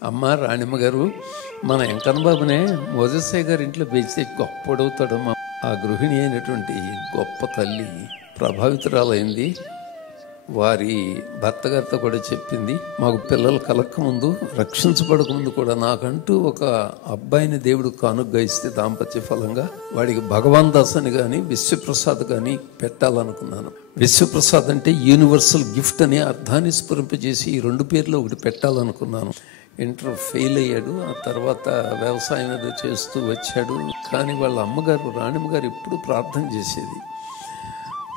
అమ్మ రాణిమ్మ గారు మన వెంకన్న బాబునే మోజస్సయ్య గారి ఇంట్లో పెంచితే గొప్పడవుతాడు. ఆ గృహిణి అయినటువంటి గొప్ప తల్లి ప్రభావితురాలైంది. వారి భర్త గారితో కూడా చెప్పింది, మాకు పిల్లలు కలక్కముందు, రక్షించబడకముందు కూడా నాకంటూ ఒక అబ్బాయిని దేవుడు కానుగ్గా ఇస్తే దాంపత్య ఫలంగా వాడికి భగవాన్ దాస్ అని కానీ విశ్వప్రసాద్ కానీ పెట్టాలనుకున్నాను. విశ్వప్రసాద్ అంటే యూనివర్సల్ గిఫ్ట్ అనే అర్థాన్ని స్ఫురింపజేసి ఈ రెండు పేర్లు ఒకటి పెట్టాలనుకున్నాను. ఇంటర్ ఫెయిల్ అయ్యాడు. ఆ తర్వాత వ్యవసాయం ఏదో చేస్తూ వచ్చాడు. కానీ వాళ్ళ అమ్మగారు రాణిమ్మ గారు ఎప్పుడు ప్రార్థన చేసేది.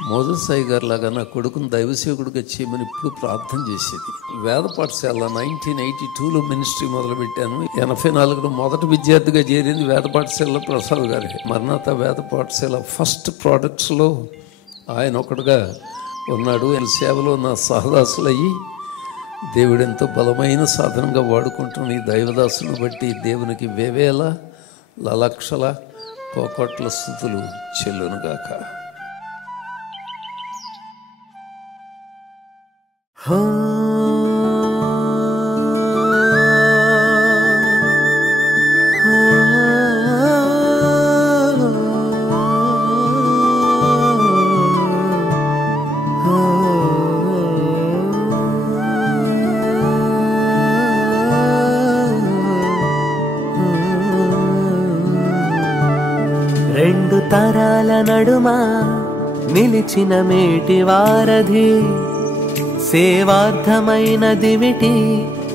మోజస్సయ్య గారు లాగా నా కొడుకును దైవసేవకుడిగా చేయమని ఇప్పుడు ప్రార్థన చేసేది. వేద పాఠశాల 1982లో మినిస్ట్రీ మొదలుపెట్టాను. 84లో మొదటి విద్యార్థిగా చేరింది వేద పాఠశాలలో ప్రసాద్ గారే. మరణాత వేద పాఠశాల ఫస్ట్ ప్రోడక్ట్స్లో ఆయన ఒకడుగా ఉన్నాడు. సేవలో నా సహదాసులయ్యి దేవుడెంతో బలమైన సాధనంగా వాడుకుంటున్న ఈ దైవదాసును బట్టి దేవునికి వేవేల లలక్షల కోకొట్ల స్తుతులు చెల్లునుగాక. రెండు తరాల నడుమ నిలిచిన మేటి వారధి, సేవార్థమైన దివిటి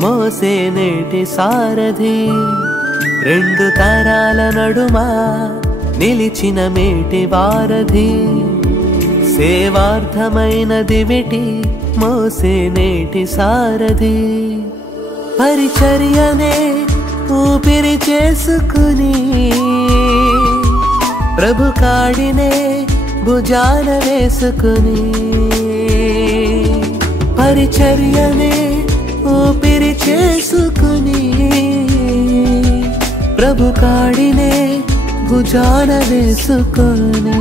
మోసే నేటి సారథి. రెండు తరాల నడుమ నిలిచిన మేటి వారధి, సేవార్థమైన దివిటి మోసే నేటి సారథి. పరిచర్యనే ఊపిరి చేసుకుని ప్రభు కాడినే భుజాన వేసుకుని, పరిచర్యనే ఊపిరి చేసుకుని ప్రభు కాడినే భుజాన వేసుకొని,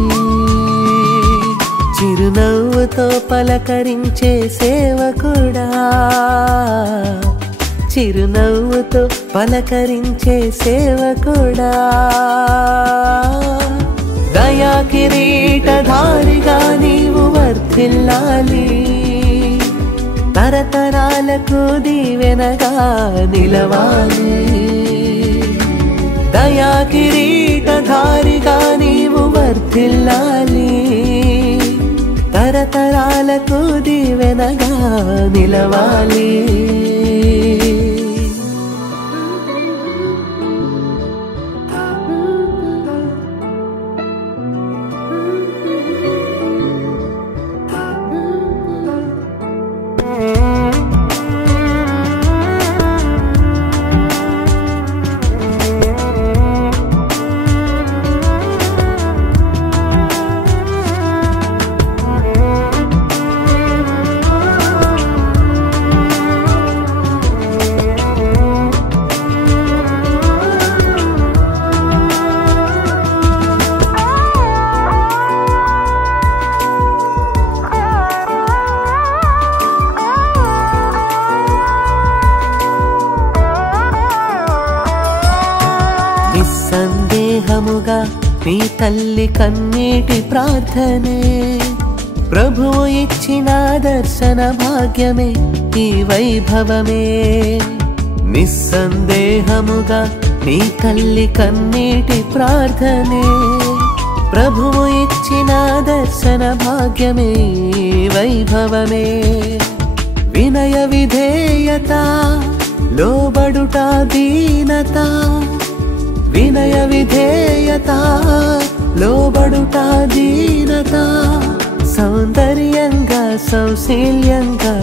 చిరునవ్వుతో పలకరించే సేవకుడా, చిరునవ్వుతో పలకరించే సేవకుడా, దయా కిరీటధారిగా నీవు వర్ధిల్లాలి, తరతరాలకు దీవెనగా నిలవాలి. దయా కిరీటధారిగా నీవు వర్ధిల్లాలి, తరతరాలకు దీవెనగా నిలవాలి. నిస్సందేహముగా నీ తల్లి కన్నీటి ప్రార్థనే ప్రభువు ఇచ్చిన దర్శన భాగ్యమే ఈ వైభవమే. నిస్సందేహముగా నీ తల్లి కన్నీటి ప్రార్థనే ప్రభువు ఇచ్చిన దర్శన భాగ్యమే ఈ వైభవమే. వినయ విధేయత లోబడుట దీనత, వినయ విధేయత లోబడుట దీనత, సౌందర్యంగా సౌశీల్యంగా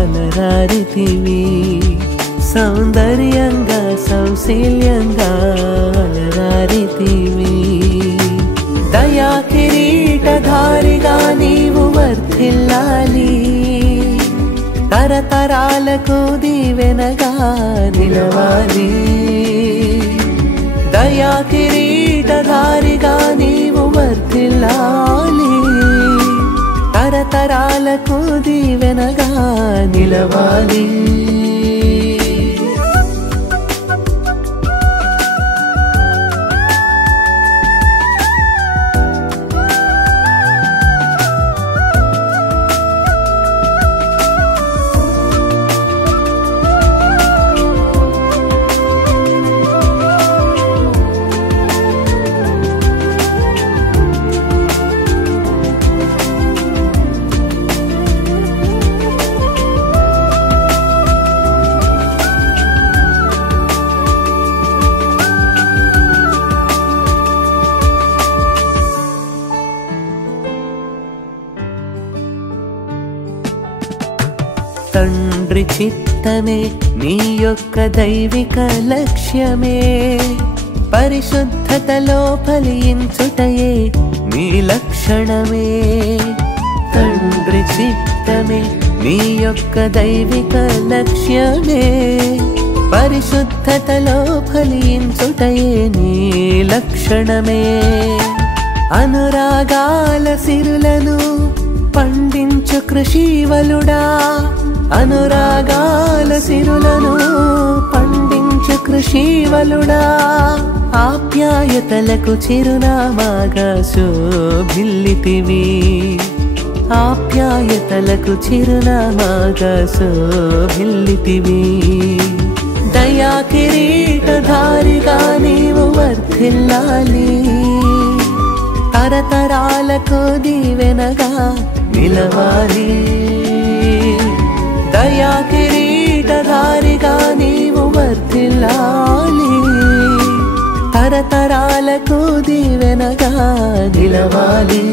అలరారితివి, సౌందర్యంగా సౌశీల్యంగా అలరారితివి. దయా కిరీటధారిగా నీవు వర్ధిల్లాలి, తరతరాలకు దీవెనగా నిలవాలి. దయా కిరీటధారిగా నీవు వర్ధిల్లాలి, తరతరాలకు దీవెనగా నిలవాలి. చిత్తమే నీ యొక్క దైవిక లక్ష్యమే పరిశుద్ధతలో ఫలించుటయే నీ లక్షణమే తండ్రి చిత్తమే నీ యొక్క దైవిక లక్ష్యమే పరిశుద్ధతలో ఫలించుటయే నీ లక్షణమే అనురాగాల సిరులను పండించు కృషివలుడా అనురాగాల సిరులను పండించు కృషివలుడా ఆప్యాయతలకు చిరునామాగా శోభిల్లితివి ఆప్యాయతలకు చిరునామాగా శోభిల్లితివి దయా కిరీటధారిగా నీవు వర్ధిల్లాలి తరతరాలకు దీవెనగా నిలవాలి దయా కిరీటధారిగా నీవు వర్ధిల్లాలి తరతరాలకు దీవెనగా నిలవాలి